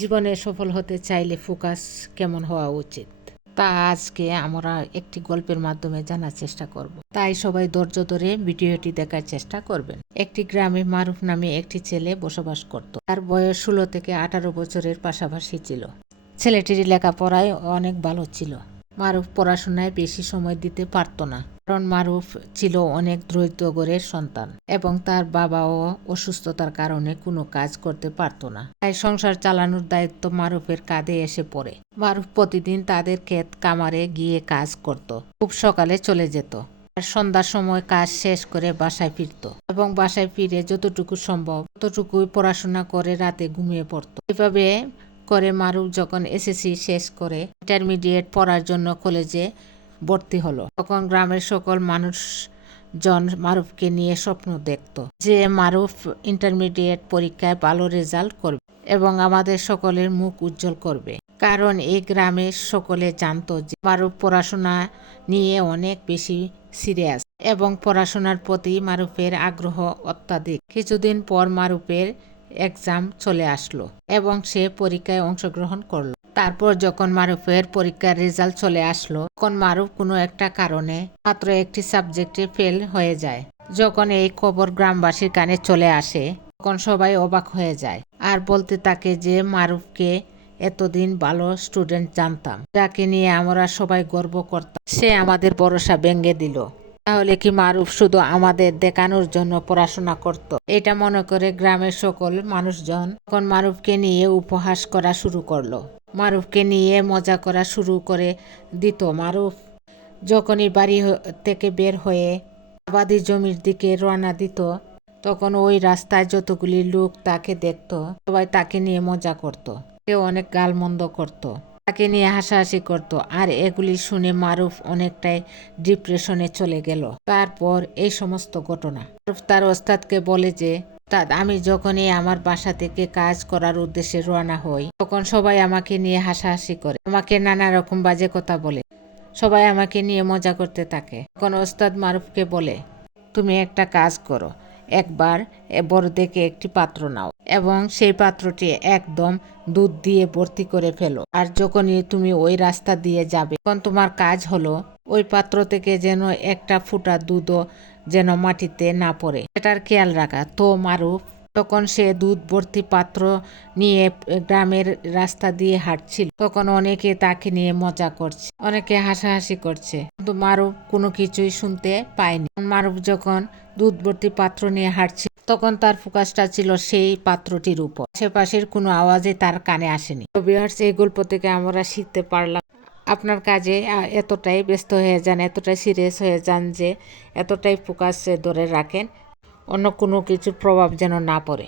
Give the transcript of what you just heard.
জীবনে সফল হতে চাইলে ফোকাস কেমন হওয়া উচিত তা আজকে আমরা একটি গল্পের মাধ্যমে জানার চেষ্টা করব। তাই সবাই ধৈর্য ধরে ভিডিওটি দেখার চেষ্টা করবেন। একটি গ্রামে মারুফ নামে একটি ছেলে বসবাস করত। তার বয়স 16 থেকে 18 বছরের পাশাপাশি ছিল। ছেলেটির লেখাপড়ায় অনেক ভালো ছিল। মারুফ পড়াশোনায় বেশি সময় দিতে পারত না, কারণ মারুফ ছিল অনেক দরিদ্র ঘরের সন্তান এবং তার বাবাও অসুস্থতার কারণে কোনো কাজ করতে পারত না। তাই সংসার চালানোর দায়িত্ব মারুফের কাঁধে এসে পড়ে। মারুফ প্রতিদিন তাদের ক্ষেত কামারে গিয়ে কাজ করত। খুব সকালে চলে যেত আর সন্ধ্যার সময় কাজ শেষ করে বাসায় ফিরত এবং বাসায় ফিরে যতটুকু সম্ভব ততটুকুই পড়াশোনা করে রাতে ঘুমিয়ে পড়ত। এভাবে করে মারুফ যখন এসএসসি শেষ করে ইন্টারমিডিয়েট পড়ার জন্য কলেজে ভর্তি হলো, তখন গ্রামের সকল মানুষজন মারুফকে নিয়ে স্বপ্ন দেখত যে মারুফ ইন্টারমিডিয়েট পরীক্ষায় ভালো রেজাল্ট করবে এবং আমাদের সকলের মুখ উজ্জ্বল করবে। কারণ এই গ্রামের সকলে জানত যে মারুফ পড়াশোনা নিয়ে অনেক বেশি সিরিয়াস এবং পড়াশোনার প্রতি মারুফের আগ্রহ অত্যাধিক। কিছুদিন পর মারুফের এক্সাম চলে আসলো এবং সে পরীক্ষায় অংশগ্রহণ করলো। তারপর যখন মারুফের পরীক্ষার রেজাল্ট চলে আসলো, তখন মারুফ কোনো একটা কারণে মাত্র একটি সাবজেক্টে ফেল হয়ে যায়। যখন এই খবর গ্রামবাসীর কানে চলে আসে, তখন সবাই অবাক হয়ে যায় আর বলতে থাকে যে মারুফকে এতদিন ভালো স্টুডেন্ট জানতাম, যাকে নিয়ে আমরা সবাই গর্ব করতাম, সে আমাদের ভরসা ভেঙে দিল। তাহলে কি মারুফ শুধু আমাদের দেখানোর জন্য পড়াশোনা করত? এটা মনে করে গ্রামের সকল মানুষজন তখন মারুফকে নিয়ে উপহাস করা শুরু করলো। মারুফকে নিয়ে মজা করা শুরু করে দিত। মারুফ যখনই বাড়ি থেকে বের হয়ে আবাদি জমির দিকে রওনা দিত, তখন ওই রাস্তায় যতগুলি লোক তাকে দেখত, সবাই তাকে নিয়ে মজা করত। কেউ অনেক গালমন্দ করত, তাকে নিয়ে হাসাহাসি করত। আর এগুলি শুনে মারুফ অনেকটাই ডিপ্রেশনে চলে গেল। তারপর এই সমস্ত ঘটনা মারুফ তার ওস্তাদকে বলে যে, ওস্তাদ, আমি যখনই আমার বাসা থেকে কাজ করার উদ্দেশ্যে রওনা হই, তখন সবাই আমাকে নিয়ে হাসাহাসি করে, আমাকে নানা রকম বাজে কথা বলে, সবাই আমাকে নিয়ে মজা করতে থাকে। তখন ওস্তাদ মারুফকে বলে, তুমি একটা কাজ করো, একবার বড় দেখে একটি পাত্র নাও এবং সেই পাত্রটি একদম দুধ দিয়ে ভর্তি করে ফেলো। আর যখনই তুমি ওই রাস্তা দিয়ে যাবে, তখন তোমার কাজ হলো ওই পাত্র থেকে যেন একটা ফোঁটা দুধও যেন মাটিতে না পড়ে, এটার খেয়াল রাখা। তো মারুফ তখন সে দুধ ভর্তি পাত্র নিয়ে গ্রামের রাস্তা দিয়ে হাঁটছিল। তখন অনেকে তাকে নিয়ে মজা করছে, অনেকে হাসাহাসি করছে, কিন্তু মারুফ কোনো কিছুই শুনতে পায়নি। মারুফ যখন দুধ ভর্তি পাত্র নিয়ে হাঁটছিল, তখন তার ফোকাসটা ছিল সেই পাত্রটির উপর। আশেপাশের কোনো আওয়াজে তার কানে আসেনি। তো ভিউয়ার্স, এই গল্প থেকে আমরা শিখতে পারলাম, আপনার কাজে এতটাই ব্যস্ত হয়ে যান, এতটাই সিরিয়াস হয়ে যান যে এতটাই ফোকাস ধরে রাখেন, অন্য কোনো কিছুর প্রভাব যেন না পড়ে।